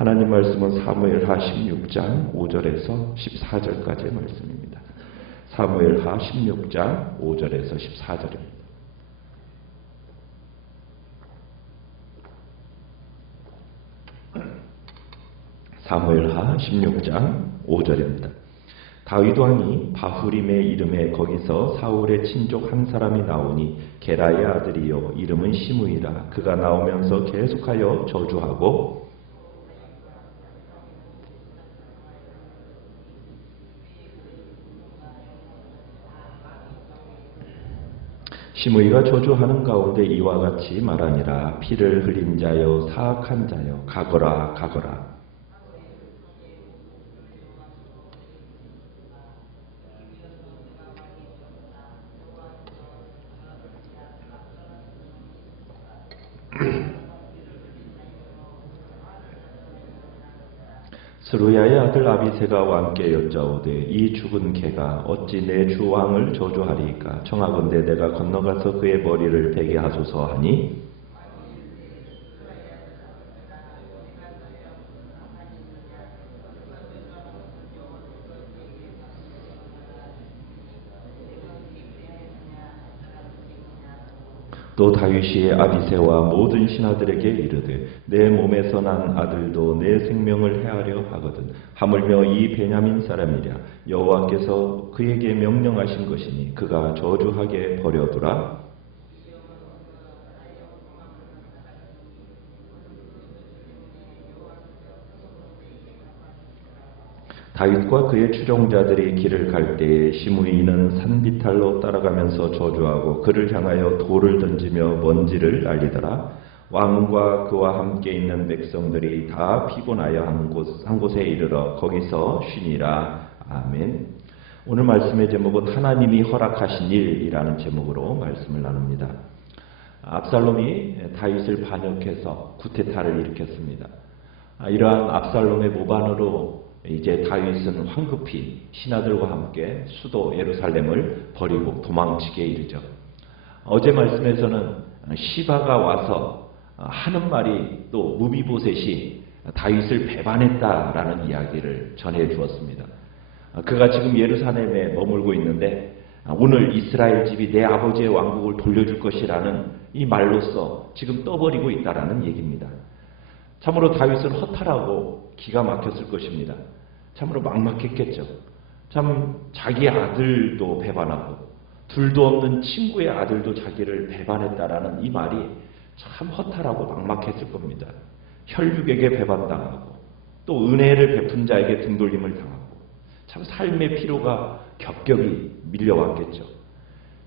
하나님 말씀은 사무엘하 16장 5절에서 14절까지의 말씀입니다. 사무엘하 16장 5절에서 14절입니다. 사무엘하 16장 5절입니다. 다윗 왕이 바후림의 이름에 거기서 사울의 친족 한 사람이 나오니 게라의 아들이요 이름은 시므이라. 그가 나오면서 계속하여 저주하고 시므이가 저주하는 가운데 이와 같이 말하니라. 피를 흘린 자여 사악한 자여 가거라 가거라. 스루야의 아들 아비새가 왕께 여짜오되 이 죽은 개가 어찌 내 주 왕을 저주하리이까. 청하건대 내가 건너가서 그의 머리를 베게 하소서 하니 또 다윗이 아비새와 모든 신하들에게 이르되 내 몸에서 난 아들도 내 생명을 해하려 하거든. 하물며 이 베냐민 사람이랴. 여호와께서 그에게 명령하신 것이니 그가 저주하게 버려두라. 다윗과 그의 추종자들이 길을 갈 때에 시므이는 산비탈로 따라가면서 저주하고 그를 향하여 돌을 던지며 먼지를 날리더라. 왕과 그와 함께 있는 백성들이 다 피곤하여 한 곳에 이르러 거기서 쉬니라. 아멘. 오늘 말씀의 제목은 하나님이 허락하신 일이라는 제목으로 말씀을 나눕니다. 압살롬이 다윗을 반역해서 쿠데타를 일으켰습니다. 이러한 압살롬의 모반으로 이제 다윗은 황급히 신하들과 함께 수도 예루살렘을 버리고 도망치게 이르죠. 어제 말씀에서는 시바가 와서 하는 말이 또 무비보셋이 다윗을 배반했다라는 이야기를 전해 주었습니다. 그가 지금 예루살렘에 머물고 있는데 오늘 이스라엘 집이 내 아버지의 왕국을 돌려줄 것이라는 이 말로써 지금 떠버리고 있다라는 얘기입니다. 참으로 다윗은 허탈하고 기가 막혔을 것입니다. 참으로 막막했겠죠. 참 자기 아들도 배반하고 둘도 없는 친구의 아들도 자기를 배반했다라는 이 말이 참 허탈하고 막막했을 겁니다. 혈육에게 배반당하고 또 은혜를 베푼 자에게 등돌림을 당하고 참 삶의 피로가 겹겹이 밀려왔겠죠.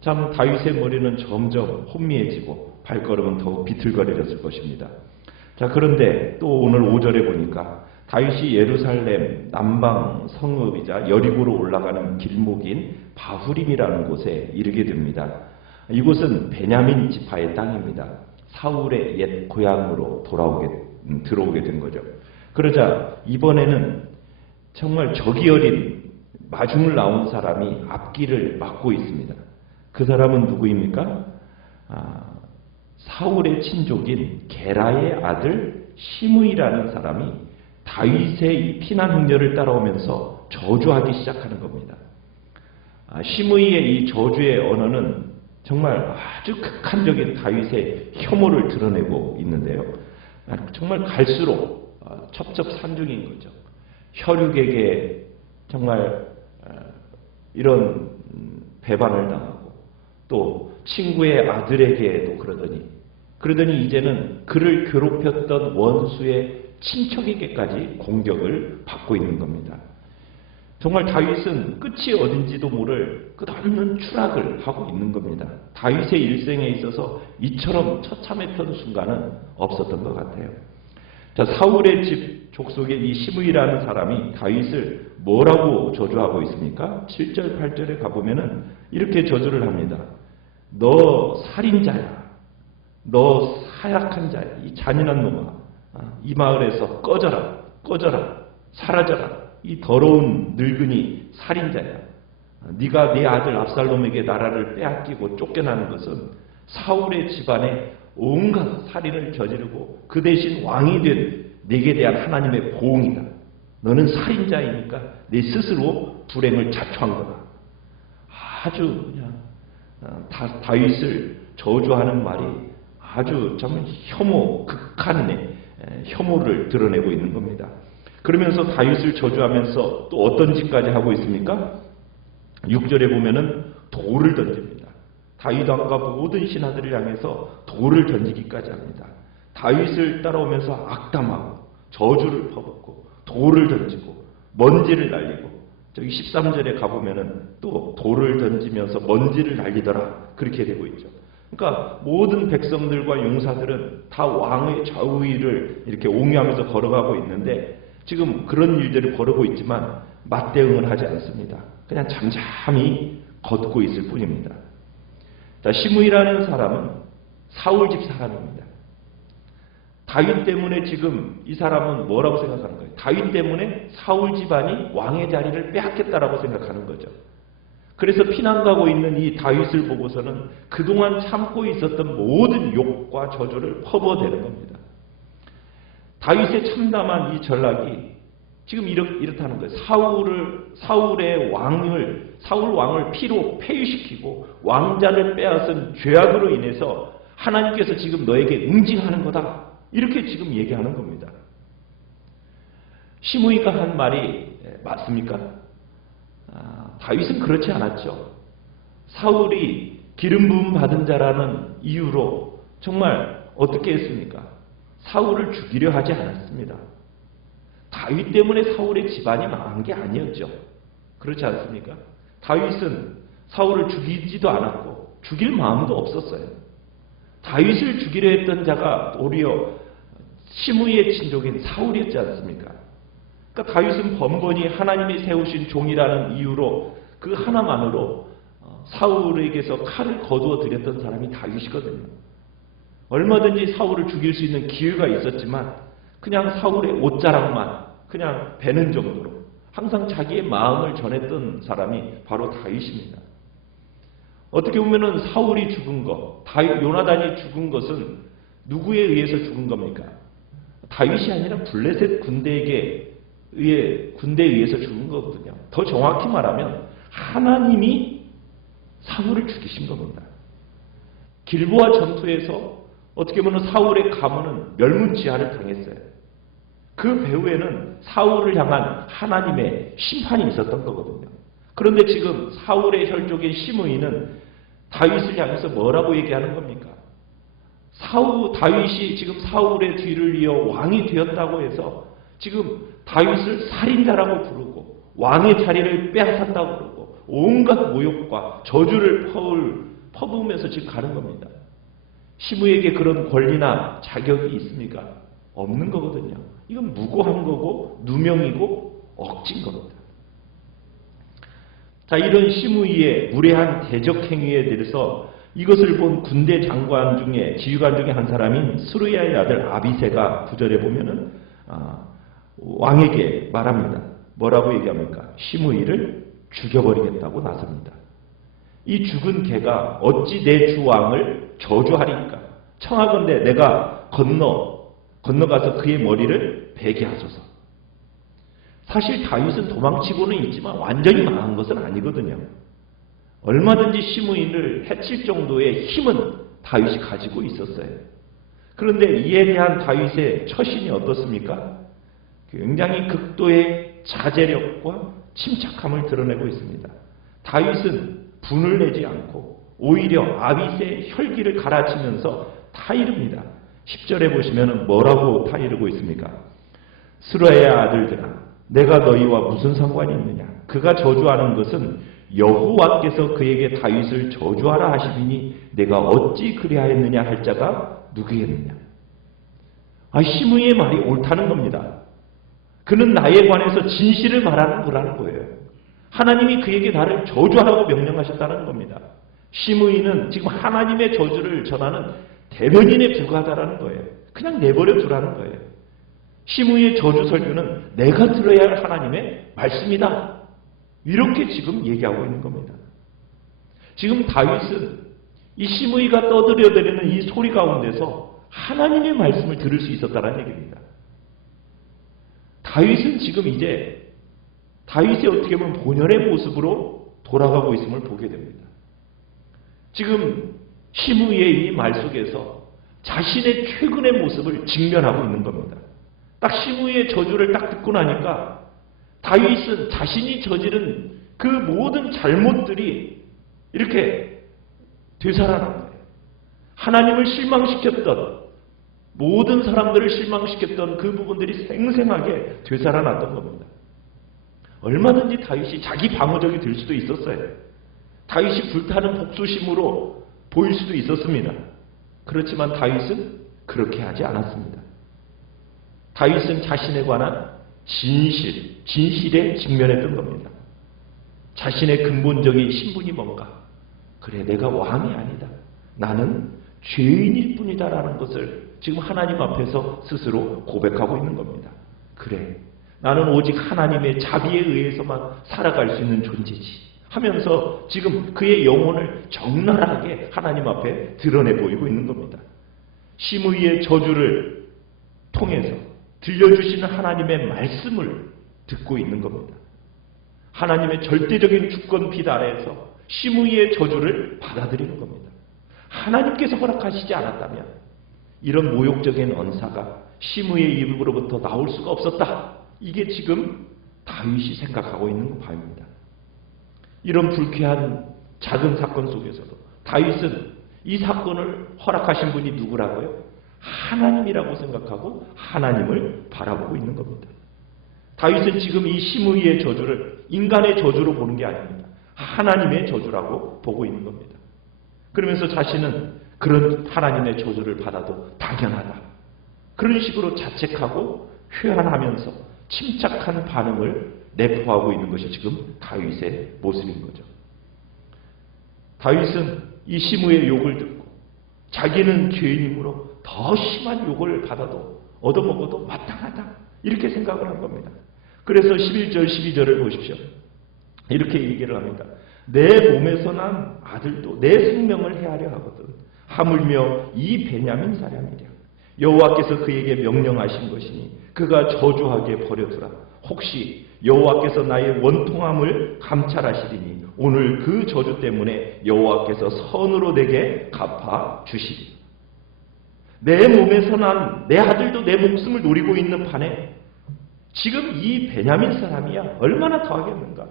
참 다윗의 머리는 점점 혼미해지고 발걸음은 더욱 비틀거려졌을 것입니다. 자, 그런데 또 오늘 5절에 보니까 다윗이 예루살렘 남방 성읍이자 여리고로 올라가는 길목인 바후림이라는 곳에 이르게 됩니다. 이곳은 베냐민 지파의 땅입니다. 사울의 옛 고향으로 들어오게 된 거죠. 그러자 이번에는 정말 적이 어린 마중을 나온 사람이 앞길을 막고 있습니다. 그 사람은 누구입니까? 사울의 친족인 게라의 아들 시므이라는 사람이 다윗의 이 피난 행렬을 따라오면서 저주하기 시작하는 겁니다. 시므이의 이 저주의 언어는 정말 아주 극한적인 다윗의 혐오를 드러내고 있는데요. 정말 갈수록 첩첩산중인 거죠. 혈육에게 정말 이런 배반을 당하고 또 친구의 아들에게도 그러더니 이제는 그를 괴롭혔던 원수의 친척에게까지 공격을 받고 있는 겁니다. 정말 다윗은 끝이 어딘지도 모를 끝없는 추락을 하고 있는 겁니다. 다윗의 일생에 있어서 이처럼 처참했던 순간은 없었던 것 같아요. 자, 사울의 집 족속의 이 시므이라는 사람이 다윗을 뭐라고 저주하고 있습니까? 7절, 8절에 가보면은 이렇게 저주를 합니다. 너 살인자야. 너 사약한 자야. 이 잔인한 놈아. 이 마을에서 꺼져라. 사라져라. 이 더러운 늙은이 살인자야. 네가 네 아들 압살롬에게 나라를 빼앗기고 쫓겨나는 것은 사울의 집안에 온갖 살인을 저지르고 그 대신 왕이 된 내게 대한 하나님의 보응이다. 너는 살인자이니까 내 스스로 불행을 자초한 거다. 아주 그냥 다윗을 저주하는 말이 아주 정말 극한의 혐오를 드러내고 있는 겁니다. 그러면서 다윗을 저주하면서 또 어떤 짓까지 하고 있습니까? 6절에 보면은 돌을 던집니다. 다윗 왕과 모든 신하들을 향해서 돌을 던지기까지 합니다. 다윗을 따라오면서 악담하고 저주를 퍼붓고 돌을 던지고 먼지를 날리고, 저기 13절에 가보면은 또 돌을 던지면서 먼지를 날리더라, 그렇게 되고 있죠. 그러니까 모든 백성들과 용사들은 다 왕의 좌우위를 이렇게 옹유하면서 걸어가고 있는데, 지금 그런 일들을 벌이고 있지만 맞대응을 하지 않습니다. 그냥 잠잠히 걷고 있을 뿐입니다. 자, 시므이라는 사람은 사울 집 사람입니다. 다윗 때문에 지금 이 사람은 뭐라고 생각하는 거예요? 다윗 때문에 사울 집안이 왕의 자리를 빼앗겠다라고 생각하는 거죠. 그래서 피난 가고 있는 이 다윗을 보고서는 그동안 참고 있었던 모든 욕과 저주를 퍼부어대는 겁니다. 다윗의 참담한 이 전략이 지금 이렇다는 거예요. 사울 왕을 피로 폐위시키고 왕자를 빼앗은 죄악으로 인해서 하나님께서 지금 너에게 응징하는 거다, 이렇게 지금 얘기하는 겁니다. 시므이가 한 말이 맞습니까? 다윗은 그렇지 않았죠. 사울이 기름 부음 받은 자라는 이유로 정말 어떻게 했습니까? 사울을 죽이려 하지 않았습니다. 다윗 때문에 사울의 집안이 망한 게 아니었죠. 그렇지 않습니까? 다윗은 사울을 죽이지도 않았고 죽일 마음도 없었어요. 다윗을 죽이려 했던 자가 도리어 시므이의 친족인 사울이었지 않습니까? 그러니까 다윗은 번번이 하나님이 세우신 종이라는 이유로 그 하나만으로 사울에게서 칼을 거두어 드렸던 사람이 다윗이거든요. 얼마든지 사울을 죽일 수 있는 기회가 있었지만 그냥 사울의 옷자락만 그냥 베는 정도로 항상 자기의 마음을 전했던 사람이 바로 다윗입니다. 어떻게 보면은 사울이 죽은 것, 요나단이 죽은 것은 누구에 의해서 죽은 겁니까? 다윗이 아니라 블레셋 군대에 의해서 죽은 거거든요. 더 정확히 말하면 하나님이 사울을 죽이신 겁니다. 길보아 전투에서 어떻게 보면 사울의 가문은 멸문지하를 당했어요. 그 배후에는 사울을 향한 하나님의 심판이 있었던 거거든요. 그런데 지금 사울의 혈족인 시므이는 다윗을 향해서 뭐라고 얘기하는 겁니까? 다윗이 지금 사울의 뒤를 이어 왕이 되었다고 해서 지금 다윗을 살인자라고 부르고 왕의 자리를 빼앗았다고 부르고 온갖 모욕과 저주를 퍼부으면서 지금 가는 겁니다. 시므이에게 그런 권리나 자격이 있습니까? 없는 거거든요. 이건 무고한 거고 누명이고 억진 겁니다. 자, 이런 시므이의 무례한 대적 행위에 대해서 이것을 본 군대 장관 중에 지휘관 중에 한 사람인 스루야의 아들 아비새가 9절에 보면은 왕에게 말합니다. 뭐라고 얘기합니까? 시므이를 죽여버리겠다고 나섭니다. 이 죽은 개가 어찌 내 주 왕을 저주하리까? 청하건대 내가 건너가서 그의 머리를 베게 하소서. 사실 다윗은 도망치고는 있지만 완전히 망한 것은 아니거든요. 얼마든지 시므이를 해칠 정도의 힘은 다윗이 가지고 있었어요. 그런데 이에 대한 다윗의 처신이 어떻습니까? 굉장히 극도의 자제력과 침착함을 드러내고 있습니다. 다윗은 분을 내지 않고 오히려 아비새의 혈기를 갈아치면서 타이릅니다. 10절에 보시면 뭐라고 타이르고 있습니까? 스루야의 아들들아, 내가 너희와 무슨 상관이 있느냐? 그가 저주하는 것은 여호와께서 그에게 다윗을 저주하라 하시니 내가 어찌 그리하였느냐 할 자가 누구겠느냐? 시므이의 말이 옳다는 겁니다. 그는 나에 관해서 진실을 말하는 거라는 거예요. 하나님이 그에게 나를 저주하라고 명령하셨다는 겁니다. 시므이는 지금 하나님의 저주를 전하는 대변인에 불과하다는 거예요. 그냥 내버려 두라는 거예요. 시므이의 저주 설교는 내가 들어야 할 하나님의 말씀이다, 이렇게 지금 얘기하고 있는 겁니다. 지금 다윗은 이 시므이가 떠들여드리는 이 소리 가운데서 하나님의 말씀을 들을 수 있었다는 얘기입니다. 다윗은 지금 이제 다윗의 어떻게 보면 본연의 모습으로 돌아가고 있음을 보게 됩니다. 지금 시므이의 이 말 속에서 자신의 최근의 모습을 직면하고 있는 겁니다. 딱 시므이의 저주를 딱 듣고 나니까 다윗은 자신이 저지른 그 모든 잘못들이 이렇게 되살아난 거예요. 하나님을 실망시켰던, 모든 사람들을 실망시켰던 그 부분들이 생생하게 되살아났던 겁니다. 얼마든지 다윗이 자기 방어적이 될 수도 있었어요. 다윗이 불타는 복수심으로 보일 수도 있었습니다. 그렇지만 다윗은 그렇게 하지 않았습니다. 다윗은 자신에 관한 진실에 직면했던 겁니다. 자신의 근본적인 신분이 뭔가? 그래, 내가 왕이 아니다. 나는 죄인일 뿐이다라는 것을 지금 하나님 앞에서 스스로 고백하고 있는 겁니다. 그래, 나는 오직 하나님의 자비에 의해서만 살아갈 수 있는 존재지 하면서 지금 그의 영혼을 적나라하게 하나님 앞에 드러내 보이고 있는 겁니다. 시므이의 저주를 통해서 들려주시는 하나님의 말씀을 듣고 있는 겁니다. 하나님의 절대적인 주권 빛 아래에서 시므이의 저주를 받아들이는 겁니다. 하나님께서 허락하시지 않았다면 이런 모욕적인 언사가 시므이의 입으로부터 나올 수가 없었다. 이게 지금 다윗이 생각하고 있는 바입니다. 이런 불쾌한 작은 사건 속에서도 다윗은 이 사건을 허락하신 분이 누구라고요? 하나님이라고 생각하고 하나님을 바라보고 있는 겁니다. 다윗은 지금 이 시므이의 저주를 인간의 저주로 보는 게 아닙니다. 하나님의 저주라고 보고 있는 겁니다. 그러면서 자신은 그런 하나님의 저주를 받아도 당연하다. 그런 식으로 자책하고 회한하면서 침착한 반응을 내포하고 있는 것이 지금 다윗의 모습인 거죠. 다윗은 이 시므이의 욕을 듣고 자기는 죄인이므로 더 심한 욕을 받아도 얻어먹어도 마땅하다. 이렇게 생각을 한 겁니다. 그래서 11절, 12절을 보십시오. 이렇게 얘기를 합니다. 내 몸에서 난 아들도 내 생명을 해하려 하거든. 하물며 이 베냐민 사람이랴. 여호와께서 그에게 명령하신 것이니 그가 저주하게 버려두라. 혹시 여호와께서 나의 원통함을 감찰하시리니 오늘 그 저주 때문에 여호와께서 선으로 내게 갚아 주시리. 내 몸에서 난 내 아들도 내 목숨을 노리고 있는 판에 지금 이 베냐민 사람이야 얼마나 더하겠는가.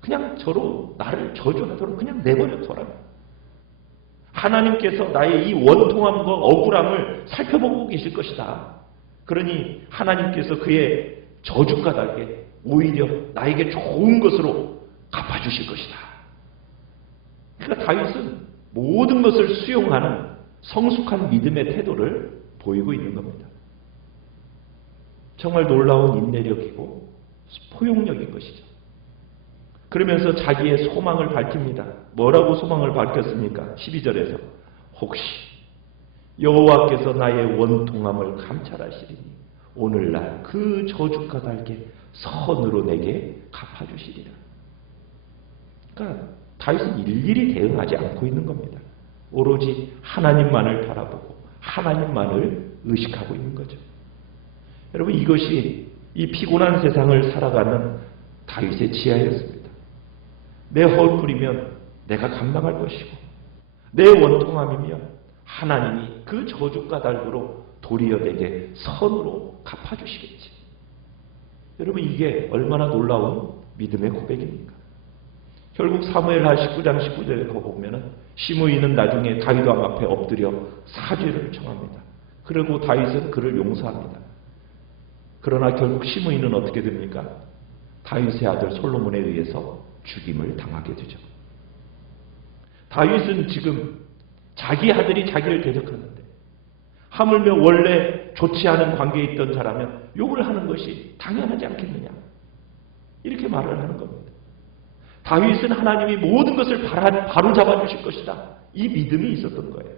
그냥 저로 나를 저주하도록 그냥 내버려둬라. 하나님께서 나의 이 원통함과 억울함을 살펴보고 계실 것이다. 그러니 하나님께서 그의 저주까닭에 오히려 나에게 좋은 것으로 갚아주실 것이다. 그러니까 다윗은 모든 것을 수용하는 성숙한 믿음의 태도를 보이고 있는 겁니다. 정말 놀라운 인내력이고 포용력인 것이죠. 그러면서 자기의 소망을 밝힙니다. 뭐라고 소망을 밝혔습니까? 12절에서 혹시 여호와께서 나의 원통함을 감찰하시리니 오늘날 그 저주까닭에 선으로 내게 갚아주시리라. 그러니까 다윗은 일일이 대응하지 않고 있는 겁니다. 오로지 하나님만을 바라보고 하나님만을 의식하고 있는 거죠. 여러분, 이것이 이 피곤한 세상을 살아가는 다윗의 지혜였습니다. 내 헐풀이면 내가 감당할 것이고 내 원통함이면 하나님이 그 저주 까닭으로 도리어 내게 선으로 갚아주시겠지. 여러분, 이게 얼마나 놀라운 믿음의 고백입니까? 결국 사무엘하 19장 19절에 보면 시므이는 나중에 다윗 왕 앞에 엎드려 사죄를 청합니다. 그리고 다윗은 그를 용서합니다. 그러나 결국 시므이는 어떻게 됩니까? 다윗의 아들 솔로몬에 의해서 죽임을 당하게 되죠. 다윗은 지금 자기 아들이 자기를 대적하는데 하물며 원래 좋지 않은 관계에 있던 자라면 욕을 하는 것이 당연하지 않겠느냐, 이렇게 말을 하는 겁니다. 다윗은 하나님이 모든 것을 바로잡아 주실 것이다, 이 믿음이 있었던 거예요.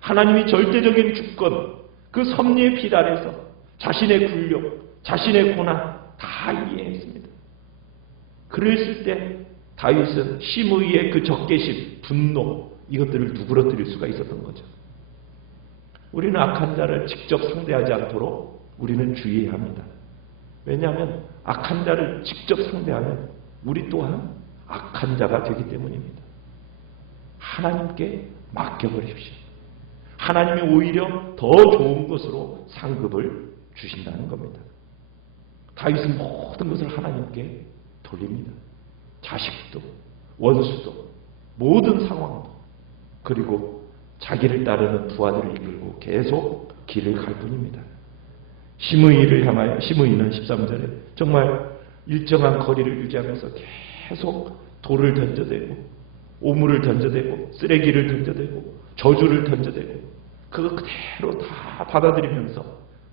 하나님이 절대적인 주권, 그 섭리의 빛 아래서 자신의 굴욕, 자신의 고난 다 이해했습니다. 그랬을 때 다윗은 시므이의 그 적개심, 분노, 이것들을 누그러뜨릴 수가 있었던 거죠. 우리는 악한 자를 직접 상대하지 않도록 우리는 주의해야 합니다. 왜냐하면 악한 자를 직접 상대하면 우리 또한 악한 자가 되기 때문입니다. 하나님께 맡겨버리십시오. 하나님이 오히려 더 좋은 것으로 상급을 주신다는 겁니다. 다윗은 모든 것을 하나님께 돌립니다. 자식도, 원수도, 모든 상황도, 그리고 자기를 따르는 부하들을 이끌고 계속 길을 갈 뿐입니다. 시므이를 향하여, 시므이는 13절에 정말 일정한 거리를 유지하면서 계속 돌을 던져대고 오물을 던져대고 쓰레기를 던져대고 저주를 던져대고 그거 그대로 다 받아들이면서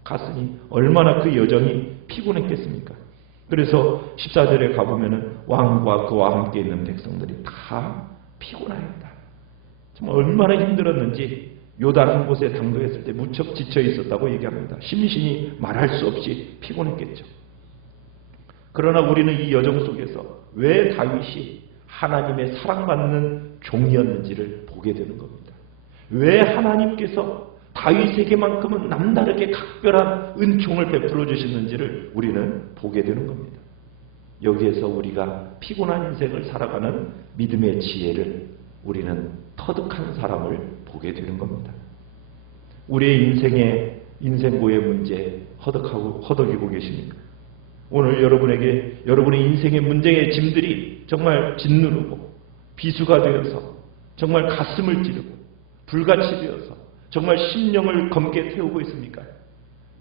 갔으니 얼마나 그 여정이 피곤했겠습니까? 그래서 14절에 가보면은 왕과 그와 함께 있는 백성들이 다 피곤하였다. 정말 얼마나 힘들었는지 요단 한 곳에 당도했을 때 무척 지쳐 있었다고 얘기합니다. 심신이 말할 수 없이 피곤했겠죠. 그러나 우리는 이 여정 속에서 왜 다윗이 하나님의 사랑받는 종이었는지를 보게 되는 겁니다. 왜 하나님께서 다윗에게만큼은 남다르게 각별한 은총을 베풀어 주시는지를 우리는 보게 되는 겁니다. 여기에서 우리가 피곤한 인생을 살아가는 믿음의 지혜를 우리는 터득한 사람을 보게 되는 겁니다. 우리의 인생고의 문제 허덕이고 계십니까? 오늘 여러분의 인생의 문제의 짐들이 정말 짓누르고 비수가 되어서 정말 가슴을 찌르고 불같이 되어서 정말 심령을 검게 태우고 있습니까?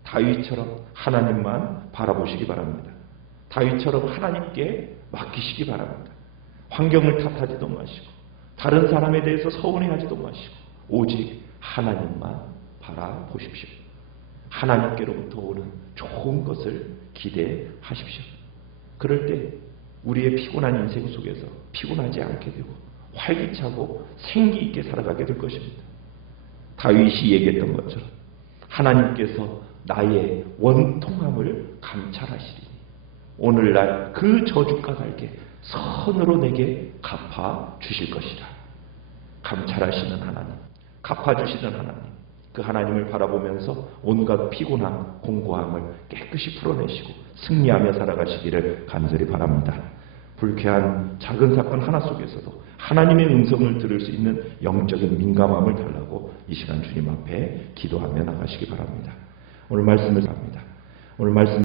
다윗처럼 하나님만 바라보시기 바랍니다. 다윗처럼 하나님께 맡기시기 바랍니다. 환경을 탓하지도 마시고 다른 사람에 대해서 서운해하지도 마시고 오직 하나님만 바라보십시오. 하나님께로부터 오는 좋은 것을 기대하십시오. 그럴 때 우리의 피곤한 인생 속에서 피곤하지 않게 되고 활기차고 생기 있게 살아가게 될 것입니다. 다윗이 얘기했던 것처럼 하나님께서 나의 원통함을 감찰하시리니 오늘날 그 저주가 달게 선으로 내게 갚아주실 것이라. 감찰하시는 하나님, 갚아주시는 하나님, 그 하나님을 바라보면서 온갖 피곤함, 공고함을 깨끗이 풀어내시고 승리하며 살아가시기를 간절히 바랍니다. 불쾌한 작은 사건 하나 속에서도 하나님의 음성을 들을 수 있는 영적인 민감함을 달라고 이 시간 주님 앞에 기도하며 나가시기 바랍니다. 오늘 말씀을 합니다. 오늘 말씀